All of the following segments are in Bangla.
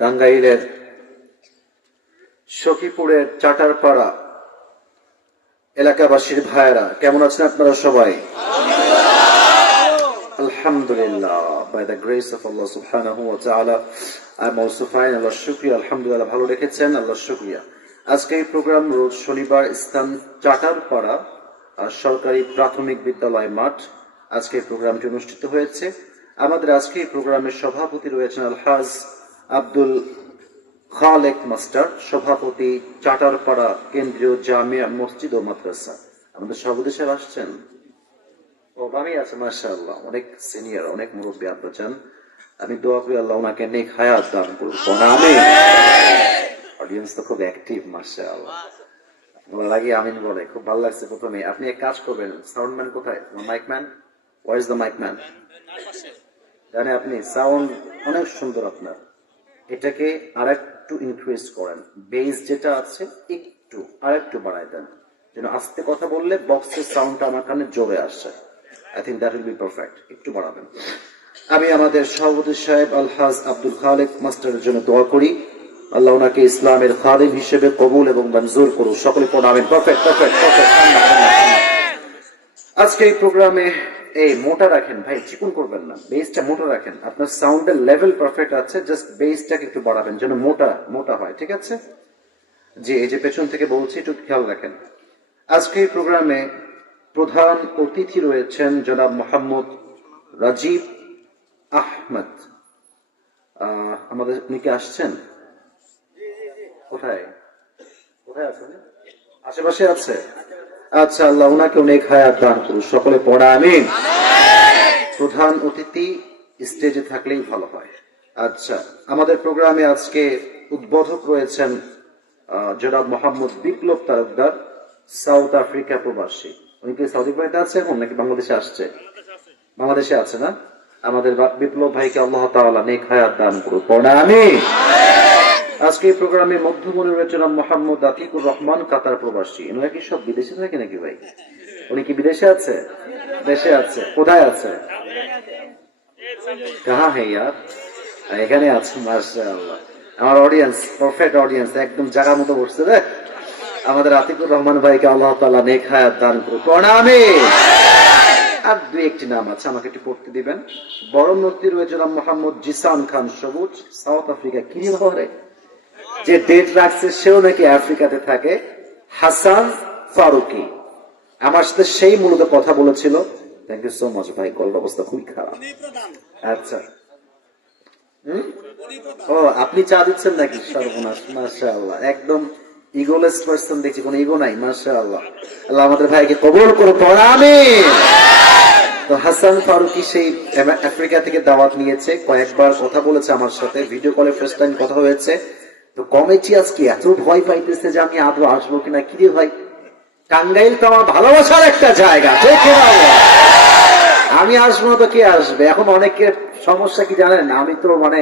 টাঙ্গাইলের সখীপুরের চাটারপাড়া এলাকাবাসীর ভাইয়েরা কেমন আছেন আপনারা সবাই? আলহামদুলিল্লাহ, by the grace of Allah subhanahu wa ta'ala I'm also fine. আল্লাহ শুকরিয়া, আলহামদুলিল্লাহ ভালো রেখেছেন, আল্লাহ শুকরিয়া। আজকে এই প্রোগ্রাম রোজ শনিবার স্থান চাটারপাড়া সরকারি প্রাথমিক বিদ্যালয় মাঠ। আজকে এই প্রোগ্রামটি অনুষ্ঠিত হয়েছে। আমাদের আজকে এই প্রোগ্রামের সভাপতি রয়েছেন আলহাজ আব্দুল খালেক মাস্টার, সভাপতি চাটারপাড়া কেন্দ্রীয় জামিয়া মসজিদ ও মাদ্রাসা। আমাদের সভাপতি সাহেব আসছেন, ও আমি আছে, মাশাআল্লাহ, অনেক সিনিয়র, অনেক মুরব্বী আছেন। আমি দোয়া করি আল্লাহ ওনাকে নেক হায়াত দান করুন। আমিন। অডিয়েন্স তো খুব অ্যাক্টিভ, মাশাআল্লাহ। বলার আগে আমিন বলে, খুব ভালো লাগছে। প্রথমে আপনি এক কাজ করবেন, সাউন্ডম্যান কোথায়? Mic man, where is the mic man? জানেন আপনি সাউন্ড অনেক সুন্দর আপনার, এটাকে আরেকটু ইনক্রিজ করেন। বেস যেটা আছে একটু আরেকটু বাড়ায় দেন, যেন আস্তে কথা বললে বক্সের সাউন্ডটা আমার কানে জোরে আসে। I think that will be perfect. একটু বাড়াবেন। আমি আমাদের সভাপতি সাহেব আলহাজ আব্দুল খালেক মাস্টারের জন্য দোয়া করি, আল্লাহ ওনাকে ইসলামের খাদিম হিসেবে কবুল এবং মঞ্জুর করুন। সকলে পড়াবেন। Perfect perfect perfect. আজকে এই প্রোগ্রামে এই মোটা রাখেন ভাই, চিকুন করবেন না, বেসটা মোটা রাখেন। আপনার সাউন্ডের লেভেল পারফেক্ট আছে, জাস্ট বেসটাকে একটু বাড়াবেন যেন মোটা মোটা হয়, ঠিক আছে? যে এই যে পেছন থেকে বলছি একটু খেয়াল রাখেন। আজকে এই প্রোগ্রামে প্রধান অতিথি রয়েছেন জনাব মোহাম্মদ রাজীব আহমদ। আমাদের উনি কি আসছেন? কোথায় কোথায় আছেন? আশেপাশে আছে? আচ্ছা, আল্লাহ ওনাকে অনেক হায়াত দান করুন। সকলে পড়া আমিন। প্রধান অতিথি স্টেজে থাকলেই ভালো হয়। আচ্ছা, আমাদের প্রোগ্রামে আজকে উদ্বোধক রয়েছেন জনাব মোহাম্মদ বিপ্লব তালুকদার, সাউথ আফ্রিকা প্রবাসী। উনি কি সাউথ আফ্রিকাতে আছে এখন নাকি বাংলাদেশে আসছে? বাংলাদেশে আছে না? আমাদের বিপ্লব ভাইকে আল্লাহ তাআলা নেক হায়াত দান করুন। পড়া আমিন। আজকে এই প্রোগ্রামে মধ্যমণি রয়েছেন মোহাম্মদ আতিকুর রহমান, কাতার প্রবাসী। এনারা কি সব বিদেশে থাকে নাকি ভাই? উনি কি বিদেশে আছে? দেশে আছে। কোথায় আছে? কাহা হে ইয়ার? এখানে আছে। মাশাআল্লাহ, আমার অডিয়েন্স পারফেক্ট অডিয়েন্স, একদম জায়গা মতো বসছে রে। আমাদের আতিকুর রহমান ভাইকে আল্লাহ তাআলা নেক হায়াত দান করুন। পড়া আমিন। আর দুই একটি নাম আছে, আমাকে একটু পড়তে দিবেন। বড় মুফতি রয়েছেন মোহাম্মদ জিসান খান সবুজ, সাউথ আফ্রিকা। কি হরে যে ডেট রাখছে সেও নাকি আফ্রিকাতে থাকে। হাসান ফারুকি আমার সাথে সেই মূলত কথা বলেছিল। থ্যাংক ইউ সো মাচ ভাই, কলের অবস্থা খুবই খারাপ। আচ্ছা, ও আপনি চা দিচ্ছেন নাকি? সর্বনাশ, মাশাআল্লাহ, একদম ইগোলেস পারসন দেখছি, কোনো ইগো নাই। মাশাআল্লাহ, আল্লাহ আমাদের ভাইকে কবুল করে পড়া আমিন। তো হাসান ফারুকি সেই আফ্রিকা থেকে দাওয়াত নিয়েছে, কয়েকবার কথা বলেছে আমার সাথে, ভিডিও কলে ফার্স্ট টাইম কথা হয়েছে। তো কমিটি আজকে এত ভয় পাইতেছে যে আমি আদৌ আসবো কিনা। কি রে ভাই, টাঙ্গাইল তো আমার ভালোবাসার একটা জায়গা, ঠিক না? আমি আসবো না তো কে আসবে? এখন অনেকের সমস্যা কি জানেন, আমি তো মানে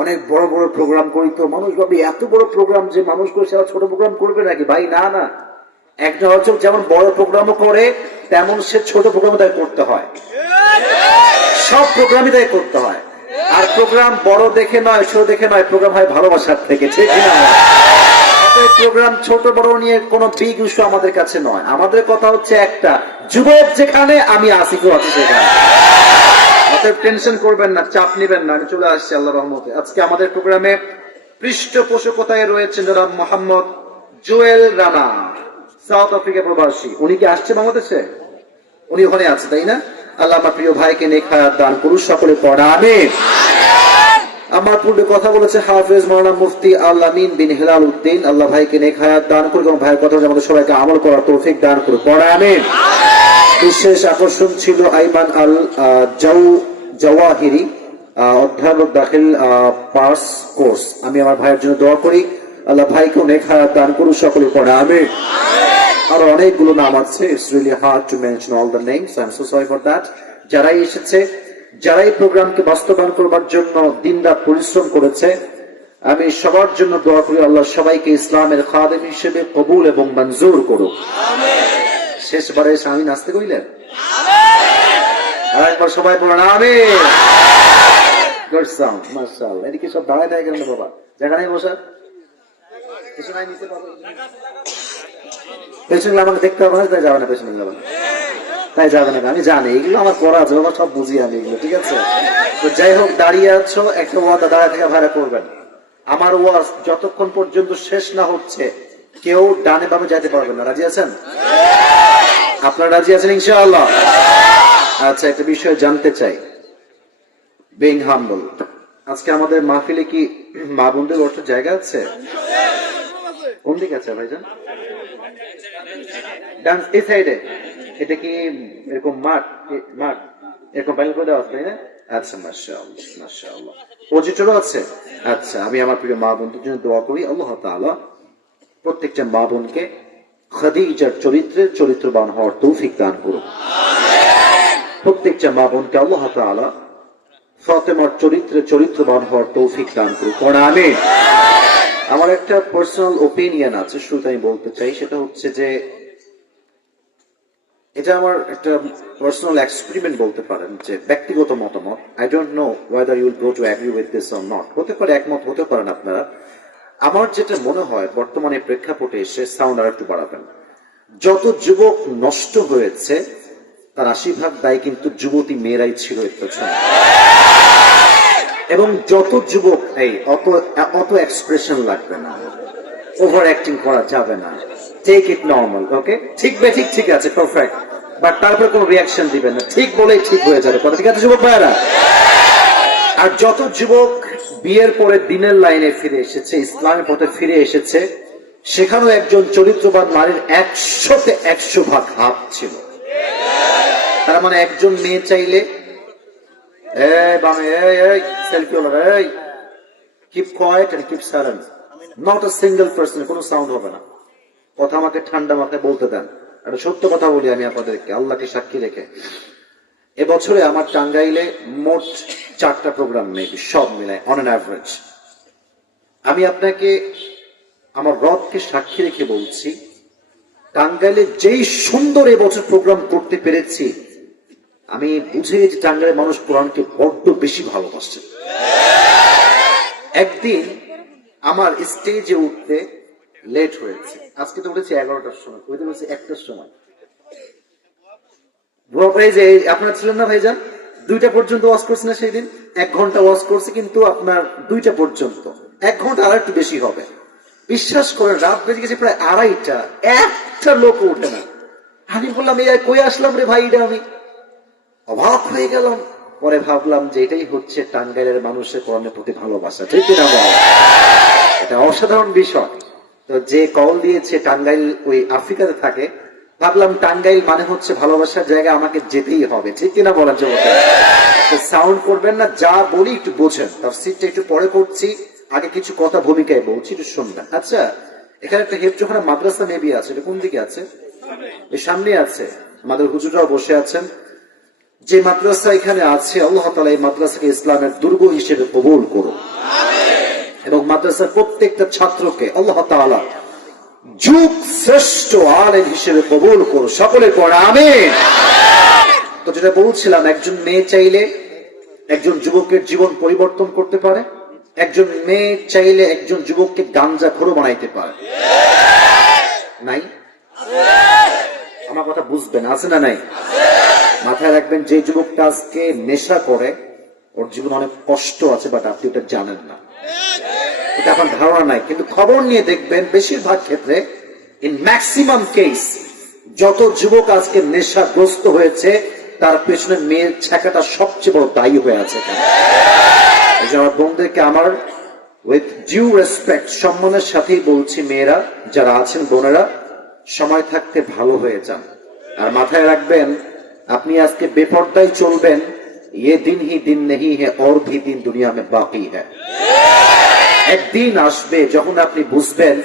অনেক বড় বড় প্রোগ্রাম করি, তো মানুষ ভাবে এত বড় প্রোগ্রাম যে মানুষ করে সেটা ছোট প্রোগ্রাম করবে নাকি? ভাই না না, একটা হচ্ছে যেমন বড় প্রোগ্রামও করে তেমন সে ছোট প্রোগ্রামও তাই করতে হয়। সব প্রোগ্রামই তাই করতে হয়। আর প্রোগ্রাম বড় দেখে নয়, ছোট দেখে নয়, প্রোগ্রাম হয় ভালোবাসার থেকে, ঠিক না? প্রোগ্রাম ছোট বড় নিয়ে কোনো বিগ ইস্যু আমাদের কাছে নয়। আমাদের কথা হচ্ছে একটা, যুবক যেখানে আমি আসি, কেউ আছি সেখানে। অতএব টেনশন করবেন না, চাপ নিবেন না, আমি চলে আসছি আল্লাহর রহমতে। আজকে আমাদের প্রোগ্রামে পৃষ্ঠপোষকতায় রয়েছেন জনাব মোহাম্মদ জুয়েল রানা, সাউথ আফ্রিকা প্রবাসী। উনি কি আসছে বাংলাদেশে? উনি ওখানে আছে, তাই না? আল্লাহ আমার প্রিয় ভাইকে নেক হায়াত দান করুন। সকলে পড়া আমিন। আমার পূর্বে কথা বলেছে হাফেজ মাওলানা মুফতি আল আমিন বিন হেলাল উদ্দিন, আল্লাহ ভাইকে নেক হায়াত দান করুন এবং ভাইয়ের কথা আমাদের সবাইকে আমল করার তৌফিক দান করুন। পড়া আমিন। বিশেষ আকর্ষণ ছিল আইমান আল জাওয়াহিরি, অধ্যাপক দাখিল পাস কোর্স। আমি আমার ভাইয়ের জন্য দোয়া করি, আল্লাহ ভাইকে নেক হায়াত দান করুন। সকলে পড়া আমিন। আরো অনেকগুলো নাম আছে, it's really hard to mention all the names, I am so sorry for that. যারাই এসেছে, যারা এই প্রোগ্রামকে বাস্তবায়ন করবার জন্য দিনরাত পরিশ্রম করেছে, আমি সবার জন্য দোয়া করি আল্লাহ সবাইকে ইসলামের খাদেম হিসেবে কবুল এবং মঞ্জুর করুক। শেষবারে স্বামী নাচতে কইলেন, আরেকবার সবাই পড়েন আমিন। গুড সাউন্ড, মাশাআল্লাহ। এদিকে সব দাঁড়ায় থাকে কেন বাবা? জায়গা নেই বসার? কিছু নাই নিচে পাবো? পেছনে আমাকে দেখতে হবে না, তাই যাবে না পেছনে যাবে, তাই যাবে না। আমি জানি এগুলো আমার করা আছে, আমার সব বুঝি আমি এগুলো, ঠিক আছে? তো যাই হোক, দাঁড়িয়ে আছো, একটা ওয়াদা দাঁড়ায় থেকে ভাড়া করবেন। আমার ওয়াজ যতক্ষণ পর্যন্ত শেষ না হচ্ছে কেউ ডানে বামে যাইতে পারবেন না। রাজি আছেন? আপনারা রাজি আছেন ইনশাআল্লাহ? আচ্ছা, একটা বিষয় জানতে চাই, বিং হাম্বল। আজকে আমাদের মাহফিলে কি মা বোনদের বসার জায়গা আছে? কোন দিকে আছে ভাইজান? ডান্স এই সাইডে। এটা কি এরকম মাঠ মাঠ এরকম প্যানেল করে দেওয়া আছে, তাই না? আচ্ছা, মাশাআল্লাহ মাশাআল্লাহ। প্রজেক্টরও আছে? আচ্ছা, আমি আমার প্রিয় মা বোনদের জন্য দোয়া করি, আল্লাহ তাআলা প্রত্যেকটা মা বোনকে খাদিজার চরিত্রের চরিত্রবান হওয়ার তৌফিক দান করুন। প্রত্যেকটা মা বোনকে আল্লাহ তাআলা ফাতেমার চরিত্রে চরিত্রবান হওয়ার তৌফিক দান করুন। আমিন। আমার একটা পার্সোনাল ওপিনিয়ন আছে, শুরুতে আমি বলতে চাই, সেটা হচ্ছে যে এটা আমার একটা পার্সোনাল এক্সপেরিমেন্ট বলতে পারেন, যে ব্যক্তিগত মতামত। I don't know whether you will go to agree with this or not. হতে পারে একমত হতে পারেন আপনারা। আমার যেটা মনে হয়, বর্তমানে প্রেক্ষাপটে এসে সাউন্ড আর একটু বাড়াবেন, যত যুবক নষ্ট হয়েছে তার ৮০% দায়ী কিন্তু যুবতী মেয়েরাই ছিল এর পেছনে। এবং যত যুবক, এই অত এক্সপ্রেশন লাগবে না, ওভার অ্যাক্টিং করা যাবে না, টেক ইট নর্মাল, ওকে? ঠিক ঠিক ঠিক আছে, পারফেক্ট, বাট তারপরে কোনো রিয়াকশন দিবেন না, ঠিক বলেই ঠিক হয়ে যাবে, কথা ঠিক আছে যুবক ভাইয়েরা? আর যত যুবক বিয়ের পরে দিনের লাইনে ফিরে এসেছে, ইসলামের পথে ফিরে এসেছে, সেখানেও একজন চরিত্রবান নারীর ১০০তে ১০০% হাত ছিল। তার মানে একজন মেয়ে চাইলে keep quiet and keep silent. Not a single person, কোনো সাউন্ড হবে না। কথা আমাকে ঠান্ডা মাথায় বলতে দেন। একটা সত্য কথা বলি আমি আপনাদেরকে, আল্লাহকে সাক্ষী রেখে। এবছরে আমার টাঙ্গাইলে মোট 4টা প্রোগ্রাম, মেবি সব মিলায় অন অ্যান অ্যাভারেজ। আমি আপনাকে আমার রবকে সাক্ষী রেখে বলছি, টাঙ্গাইলে যেই সুন্দর এবছর প্রোগ্রাম করতে পেরেছি, আমি বুঝে গেছি টাঙ্গাইলের মানুষ কোরআনকে বড্ড বেশি ভালোবাসে। একদিন আমার স্টেজে উঠতে লেট হয়েছে, আজকে তো উঠেছি 11টার সময়, ওই দিন হচ্ছে 1টার সময়। আপনারা ছিলেন না ভাইজান? 2টা পর্যন্ত ওয়াজ করছি না সেই দিন? 1 ঘন্টা ওয়াজ করছি, কিন্তু আপনার 2টা পর্যন্ত, 1 ঘন্টা আর একটু বেশি হবে। বিশ্বাস করেন, রাত বেজে গেছে প্রায় 2:30, একটা লোক উঠে না। আমি বললাম, এই কই আসলাম রে ভাই, এটা আমি অবাক হয়ে গেলাম। পরে ভাবলাম যে এটাই হচ্ছে টাঙ্গাইলের মানুষের কোরআনের প্রতি ভালোবাসা, ঠিক না? এটা অসাধারণ বিষয়। তো যে কল দিয়েছে টাঙ্গাইল ওই আফ্রিকাতে থাকে, ভাবলাম টাঙ্গাইল মানে হচ্ছে ভালোবাসার জায়গা, আমাকে যেতেই হবে, ঠিক কিনা বলার জন্য। সাউন্ড করবেন না, যা বলি একটু বোঝেন। তার সিটটা একটু পরে করছি, আগে কিছু কথা ভূমিকায় বলছি, একটু শুনবেন। আচ্ছা, এখানে একটা হেফজোখানা মাদ্রাসা মেবি আছে, এটা কোন দিকে আছে? এই সামনে আছে। আমাদের হুজুররাও বসে আছেন। যে মাদ্রাসা এখানে আছে, আল্লাহ তাআলা এই মাদ্রাসাকে ইসলামের দুর্গ হিসেবে কবুল করুন, এবং মাদ্রাসার প্রত্যেকটা ছাত্রকে আল্লাহ তাআলা যুগ শ্রেষ্ঠ আলেম হিসেবে কবুল করুন। সকলে পড়ে আমিন। তো যেটা বলছিলাম, একজন মেয়ে চাইলে একজন যুবকের জীবন পরিবর্তন করতে পারে, একজন মেয়ে চাইলে একজন যুবককে গাঞ্জাখোর বানাইতে পারে। নাই? আমার কথা বুঝবেন, আছে না নাই? মাথায় রাখবেন, যে যুবকটা আজকে নেশা করে, ওর জীবন অনেক কষ্ট আছে, বাট আপনি ওটা জানেন না, এটা আপনার ধারণা নাই। কিন্তু খবর নিয়ে দেখবেন, বেশিরভাগ ক্ষেত্রে, ইন ম্যাক্সিমাম কেস, যত যুবক আজকে নেশাগ্রস্ত হয়েছে, তার পেছনে মেয়ের ছাকাটা সবচেয়ে বড় দায়ী হয়ে আছে। এই যে আমার বোনদেরকে আমার উইথ ডিউ রেসপেক্ট, সম্মানের সাথেই বলছি, মেয়েরা যারা আছেন, বোনেরা, সময় থাকতে ভালো হয়ে যান। আর মাথায় রাখবেন, আপনি আজকে বেপরদায় চলবেন, ये दिन ही दिन नहीं है और भी दिन दुनिया में बाकी है। একদিন আসবে যখন আপনি বুঝবেন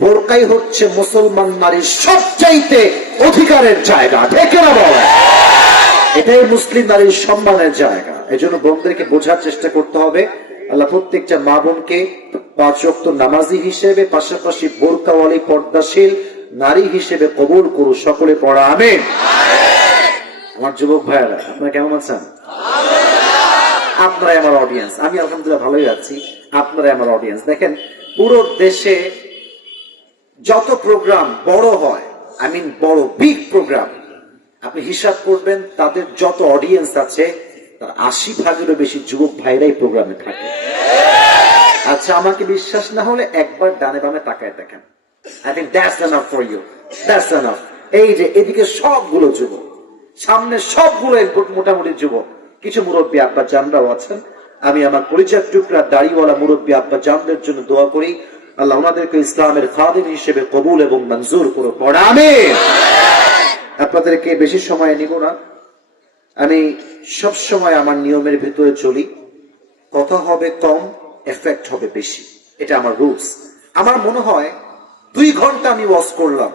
বোরকাই হচ্ছে মুসলমান নারীর সবচাইতে অধিকারের জায়গা, ঠিক না বলেন? এটাই মুসলিম নারীর সম্মানের জায়গা। এজন্য বোনদেরকে বোঝার চেষ্টা করতে হবে। আল্লাহ প্রত্যেকটা মা বোনকে 5 ওয়াক্ত নামাজি হিসেবে, পাশাপাশি বোরকাওয়ালি পর্দাশীল নারী হিসেবে কবুল করুন। সকলে পড়া আমিন। আমার যুবক ভাইয়েরা, আপনারা কেমন আছেন? আপনারাই আমার অডিয়েন্স। আমি আলহামদুলিল্লাহ ভালোই আছি। আপনারা আমার অডিয়েন্স দেখেন, পুরো দেশে যত প্রোগ্রাম বড় হয়, আই মিন বড় বিগ প্রোগ্রাম, আপনি হিসাব করবেন তাদের যত অডিয়েন্স আছে তার 80% বেশি যুবক ভাইরাই প্রোগ্রামে থাকে। আচ্ছা, আমাকে বিশ্বাস না হলে একবার ডানে বামে তাকায় দেখেন। I think that's enough for you, that's enough. এই যে এদিকে সবগুলো যুবক, সামনে সবগুলো মোটামুটি যুবক, কিছু মুরব্বী আব্বা জানরাও আছেন। আমি আমার পরিচয় টুকরা দাড়িওয়ালা মুরব্বী আব্বা জানদের জন্য দোয়া করি, আল্লাহ ওনাদেরকে ইসলামের খাদিম হিসেবে কবুল এবং মঞ্জুর করে পড়া। আমিন। আপনাদেরকে বেশি সময় নিব না, আমি সব সময় আমার নিয়মের ভিতরে চলি। কথা হবে কম, এফেক্ট হবে বেশি, এটা আমার রুলস। আমার মনে হয় 2 ঘন্টা আমি ওয়াজ করলাম,